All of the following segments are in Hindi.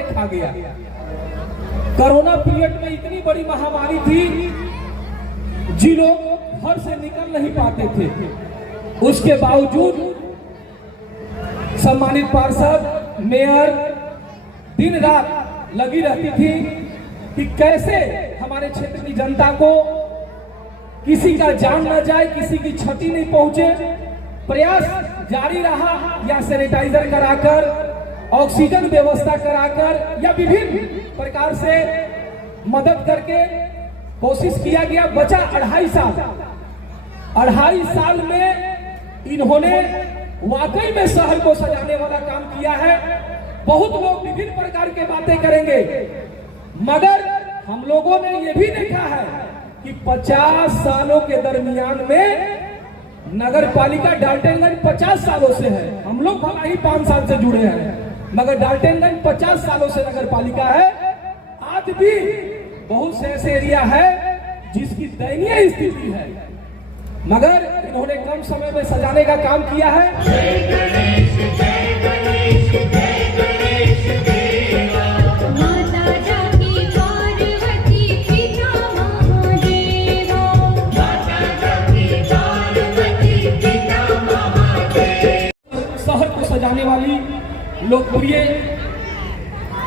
ने खा गया। कोरोना पीरियड में इतनी बड़ी महामारी थी, जी लोग घर से निकल नहीं पाते थे, उसके बावजूद सम्मानित पार्षद, मेयर दिन रात लगी रहती थी कि कैसे हमारे क्षेत्र की जनता को किसी का जान न जाए, किसी की क्षति नहीं पहुंचे। प्रयास जारी रहा, या सैनिटाइजर कराकर, ऑक्सीजन व्यवस्था कराकर, या विभिन्न प्रकार से मदद करके कोशिश किया गया। बचा 2.5 साल में इन्होंने वाकई में शहर को सजाने वाला काम किया है। बहुत लोग विभिन्न प्रकार के बातें करेंगे, मगर हम लोगों ने यह भी देखा है कि 50 सालों के दरमियान में नगर पालिका डाल्टनगंज 50 सालों से है। हम लोग भला ही 5 साल से जुड़े हैं, मगर डाल्टनगंज 50 सालों से नगर पालिका है। आज भी बहुत से ऐसे एरिया है जिसकी दयनीय स्थिति है, मगर इन्होंने कम समय में सजाने का काम किया है। शहर को सजाने वाली लोकप्रिय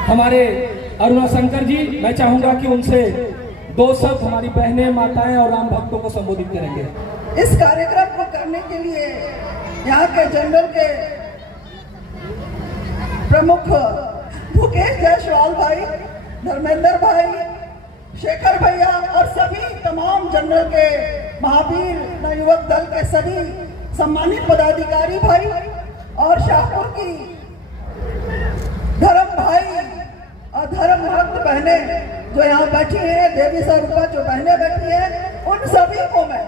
हमारे अरुणा शंकर जी, मैं चाहूंगा कि उनसे 2 शब्द हमारी बहनें, माताएं और राम भक्तों को संबोधित करेंगे। इस कार्यक्रम को करने के लिए यहाँ के जनरल के प्रमुख मुकेश जायसवाल भाई, धर्मेंद्र भाई, शेखर भैया और सभी तमाम जनरल के महावीर नवयुवक दल के सभी सम्मानित पदाधिकारी भाई और शाहपुर की धर्म भाई और धर्म भक्त बहनें जो यहाँ बैठी हैं, देवी स्वरूपा जो बहनें बैठी हैं, उन सभी को मैं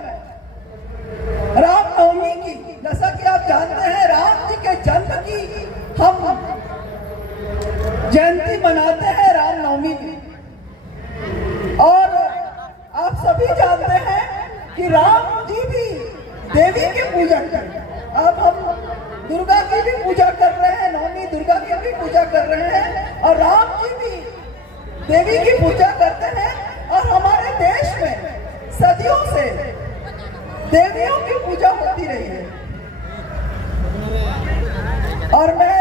रामनवमी की, जैसा कि आप जानते हैं राम जी के जन्म की हम जयंती मनाते हैं रामनवमी की। और आप सभी जानते हैं कि राम जी भी देवी की पूजा करते हैं। अब हम दुर्गा की भी पूजा कर रहे हैं, नवमी दुर्गा की भी पूजा कर रहे हैं, और राम जी भी देवी की पूजा करते हैं। और हमारे देश में सदियों से देवियों की पूजा होती रही है। और मैं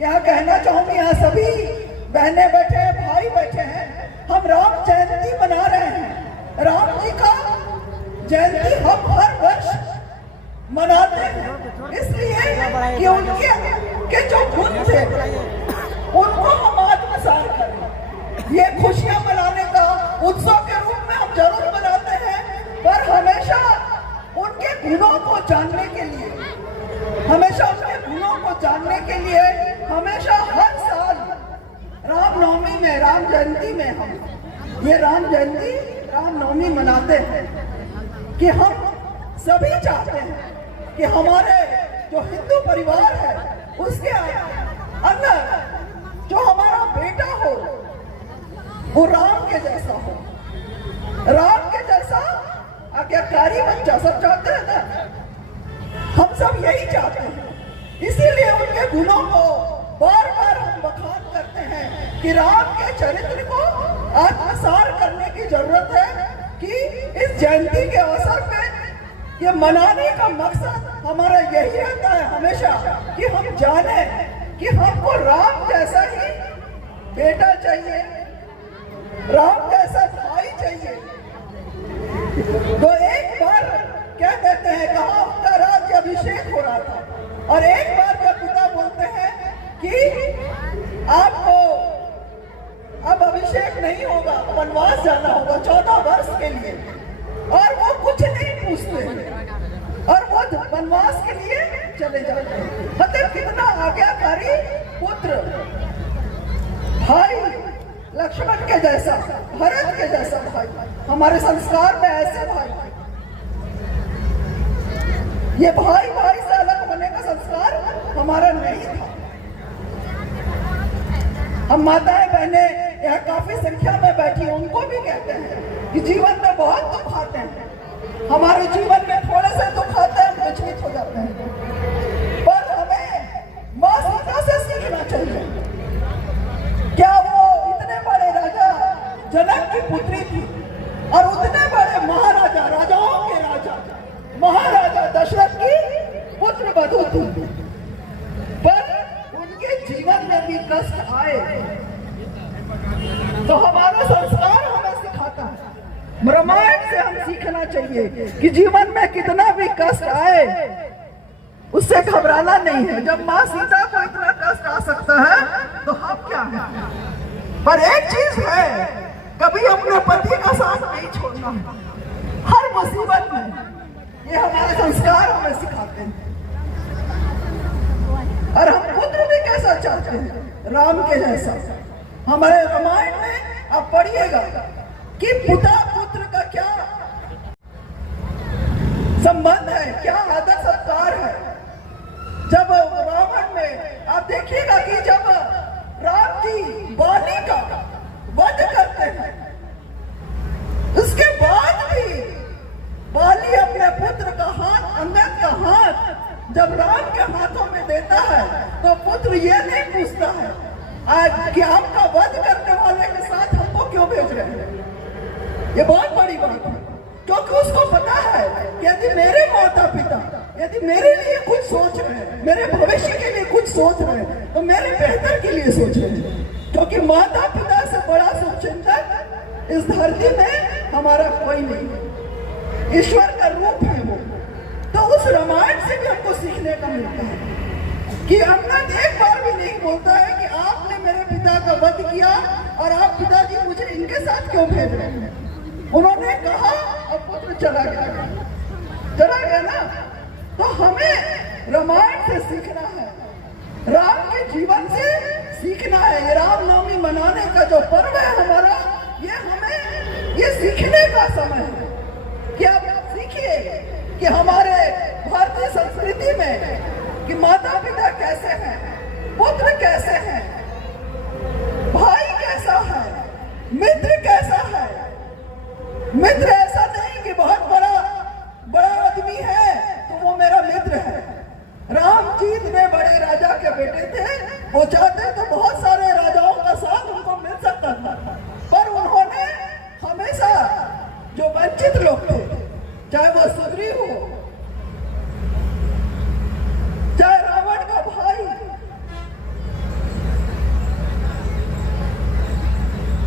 यहाँ कहना चाहूंगी, यहाँ सभी बहनें बैठे हैं, भाई बैठे हैं, हम राम जयंती मना रहे हैं। राम जी का जयंती हम हर वर्ष मनाते हैं, इसलिए कि उनके जो गुण थे उनको हम आत्मसात करें। ये खुशियां मनाने का उत्सव के रूप में हम जरूर मनाते हैं, पर हमेशा उनके गुणों को जानने के लिए, हमेशा उनके गुणों को जानने के लिए, हमेशा हर साल रामनवमी में, राम जयंती में हम ये राम जयंती, रामनवमी मनाते हैं कि हम सभी चाहते हैं कि हमारे जो हिंदू परिवार है उसके अंदर जो हमारा बेटा हो वो राम के जैसा हो, राम के जैसा आज्ञाकारी बच्चा। सब चाहते हैं ना, हम सब यही चाहते हैं। इसीलिए उनके गुणों को बार बार हम बखान करते हैं कि राम के चरित्र को आत्मसात करने की जरूरत है। कि इस जयंती के अवसर पे ये मनाने का मकसद हमारा यही रहता है हमेशा कि हम जाने कि हमको राम जैसा ही बेटा चाहिए, राम जैसा भाई चाहिए। तो एक बार क्या कहते हैं, कहा उनका राज्य अभिषेक हो रहा था, और एक बार जब पिता बोलते हैं कि आपको अब अभिषेक नहीं होगा, वनवास जाना होगा 14 वर्ष के लिए, और वो कुछ नहीं पूछते और वो वनवास के लिए चले जाते हैं। मतलब कितना आज्ञाकारी पुत्र, भाई लक्ष्मण के जैसा, भरत के जैसा भाई, हमारे संस्कार में ऐसे भाई, ये भाई भाई से अलग होने का संस्कार हमारा नहीं था। हम माताएं बहनें यहाँ काफी संख्या में बैठी, उनको भी कहते हैं कि जीवन में बहुत दुख आते हैं, हमारे जीवन में थोड़े से दुख आते हैं, हम विचलित हो जाते हैं, पर हमें माँ सीता से सीखना चाहिए की पुत्री थी और उतने बड़े महाराजा, राजाओं के राजा महाराजा दशरथ की पुत्र वधू थी, पर उनके जीवन में भी कष्ट आए। तो हमारा संस्कार हमें सिखाता है, रामायण से हम सीखना चाहिए कि जीवन में कितना भी कष्ट आए उससे घबराना नहीं है। जब माँ सीता को इतना कष्ट आ सकता है तो हम क्या है। पर एक चीज है, कभी अपने पति का साथ नहीं छोड़ना हर मुसीबत में। ये हमारे संस्कार हमें सिखाते हैं। और हम पुत्र भी कैसा चाहते हैं, राम के जैसा। हमारे रामायण में आप पढ़िएगा कि पिता पुत्र का क्या संबंध है, क्या आदर सत्कार है। जब रावण में आप देखिएगा कि जब राम जी बाली का वध करते हैं, उसके बाद भी बाली अपने पुत्र का हाथ, अंगद का हाथ जब राम के हाथों में देता है तो पुत्र ये नहीं पूछता है आज कि आपका वध करने वाले के साथ हमको क्यों भेज रहे हैं। ये बहुत बड़ी बात है, क्योंकि उसको पता है कि यदि मेरे माता पिता यदि मेरे लिए कुछ सोच रहे हैं, मेरे भविष्य के लिए कुछ सोच रहे हैं, तो मेरे बेहतर के लिए सोच रहे हैं। क्योंकि माता पिता से बड़ा शुभचिंतक इस धरती में हमारा कोई नहीं, ईश्वर का रूप है वो। तो उस रामायण से भी हमको सीखने का मिलता है कि अंगद एक बार भी नहीं बोलता है कि आपने मेरे पिता का वध किया और आप पिताजी मुझे इनके साथ क्यों भेज रहे हैं। उन्होंने कहा और पुत्र चला गया ना। तो हमें रामायण से सीखना है, राम के जीवन से सीखना है। ये रामनवमी मनाने का जो पर्व है हमारा, ये हमें ये सीखने का समय है कि आप सीखिए कि हमारे भारतीय संस्कृति में कि माता पिता कैसे हैं, पुत्र कैसे हैं, भाई कैसा है, मित्र कैसा है। मित्र ऐसा नहीं कि बहुत बड़ा आदमी है तो वो मेरा मित्र है। राम जी इतने बड़े राजा के बेटे थे, वो चाहते तो बहुत सारे राजाओं का साथ उनको मिल सकता था, पर उन्होंने हमेशा जो वंचित लोग थे, चाहे वो सुग्रीव हो, चाहे रावण का भाई,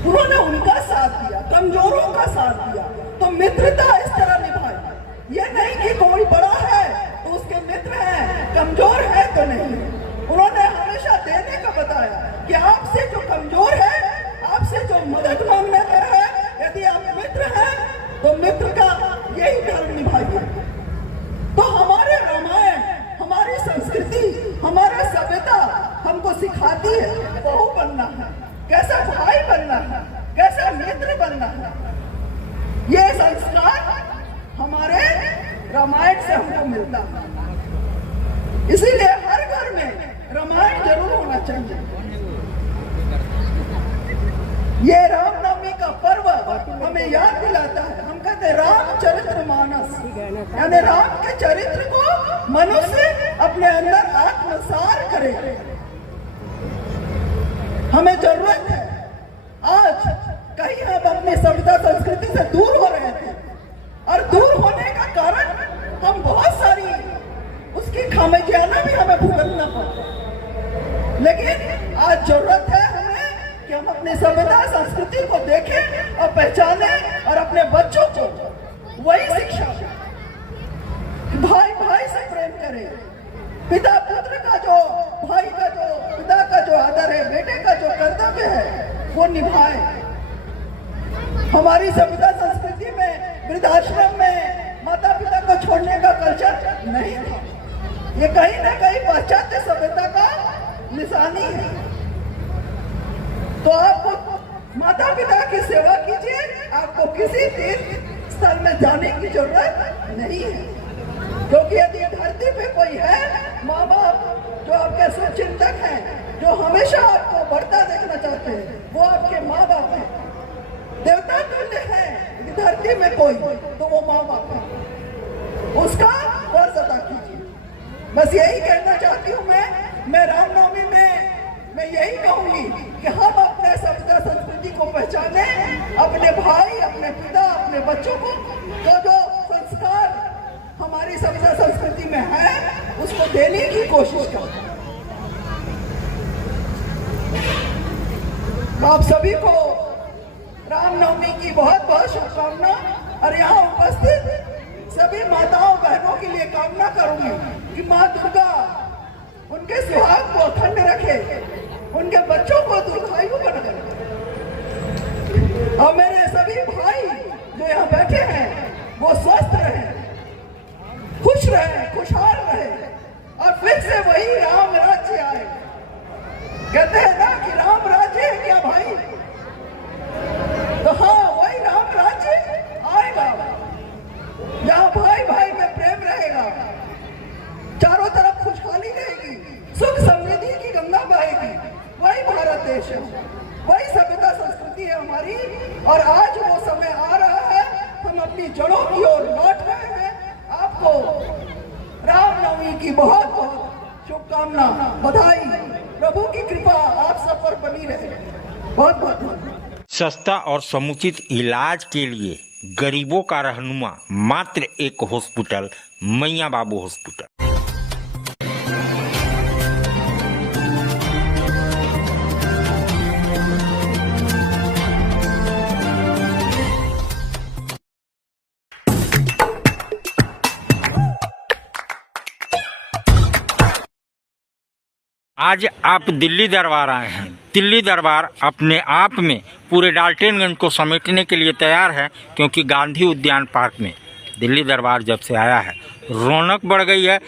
उन्होंने उनका साथ दिया, कमजोरों का साथ दिया। तो मित्रता इस तरह निभाई, ये नहीं कि कोई बड़ा है तो उसके मित्र हैं, कमजोर है तो नहीं। उन्होंने हमेशा देने का बताया कि आपसे जो कमजोर है, आपसे जो मदद मांगने में है, यदि आप मित्र हैं तो मित्र का यही धर्म निभाइए। तो हमारे रामायण, हमारी संस्कृति, हमारा सभ्यता हमको सिखाती है बहू बनना है, कैसा भाई बनना है, कैसा मित्र बनना है। ये संस्कार हमारे रामायण से हमको मिलता है। इसीलिए हर घर में रामायण जरूर होना चाहिए। ये रामनवमी का पर्व हमें याद दिलाता है। हम कहते हैं रामचरितमानस, यानी राम के चरित्र को मनुष्य अपने अंदर आत्मसात करे। हमें जरूरत है। आज कहीं हम अपनी सभ्यता संस्कृति से दूर हो रहे थे, और दूर होने का कारण हम बहुत सारी उसकी खामियाजा भी हमें भुगतना पड़ा। लेकिन आज जरूरत है हमें कि हम अपनी सभ्यता संस्कृति को देखें और पहचाने और अपने बच्चों को वही शिक्षा दें। भाई भाई से प्रेम करे, पिता पुत्र का जो, भाई का जो, पिता का जो आदर है, बेटे का जो कर्तव्य है वो निभाए। हमारी सभ्यता संस्कृति में वृद्धाश्रम में माता पिता को छोड़ने का कल्चर नहीं था। ये कहीं ना कहीं पाश्चात्य सभ्यता का निशानी है। तो आपको माता पिता की सेवा कीजिए, आपको किसी तीर्थ स्थल में जाने की जरूरत नहीं है। क्योंकि यदि धरती पे कोई है, माँ बाप जो आपके शुभचिंतक हैं, जो हमेशा आपको बढ़ता देखना चाहते हैं, वो आपके माँ बाप हैं। देवता तुल्य है धरती में कोई, तो वो माँ बाप है, उसका फर्ज अदा कीजिए। बस यही कहना चाहती हूँ मैं रामनवमी में मैं यही कहूंगी कि हम अपने सभ्यता संस्कृति संस्कृति को पहचाने, अपने भाई, अपने पिता, अपने बच्चों को जो संस्कार हमारी सभ्यता संस्कृति में है उसको देने की कोशिश करें। आप सभी को रामनवमी की बहुत बहुत शुभकामना और यहाँ उपस्थित सभी माताओं बहनों के लिए कामना करूंगी कि माँ दुर्गा उनके सुहाग को अखंड रखे, उनके बच्चों को दीर्घायु बनाए और मेरे सभी भाई जो यहाँ बैठे हैं वो स्वस्थ रहे, खुश रहे, खुशहाल रहे और फिर से वही राम राज्य आए। कहते हैं ना कि राम राज्य है क्या भाई, तो हाँ वही राम राज्य आएगा जहाँ भाई भाई में प्रेम रहेगा, चारों तरफ खुशहाली रहेगी, सुख समृद्धि की गंगा बहेगी। वही भारत देश है, वही सभ्यता संस्कृति है हमारी और आज वो समय आ रहा है, हम अपनी जड़ों की ओर लौट रहे हैं। आपको रामनवमी की बहुत बहुत शुभकामना, बधाई, प्रभु की कृपा आप सब पर बनी रहे। बहुत बहुत धन्यवाद। सस्ता और समुचित इलाज के लिए गरीबों का रहनुमा मात्र एक हॉस्पिटल, मैया बाबू हॉस्पिटल। आज आप दिल्ली दरबार आए हैं। दिल्ली दरबार अपने आप में पूरे डाल्टनगंज को समेटने के लिए तैयार है, क्योंकि गांधी उद्यान पार्क में दिल्ली दरबार जब से आया है रौनक बढ़ गई है।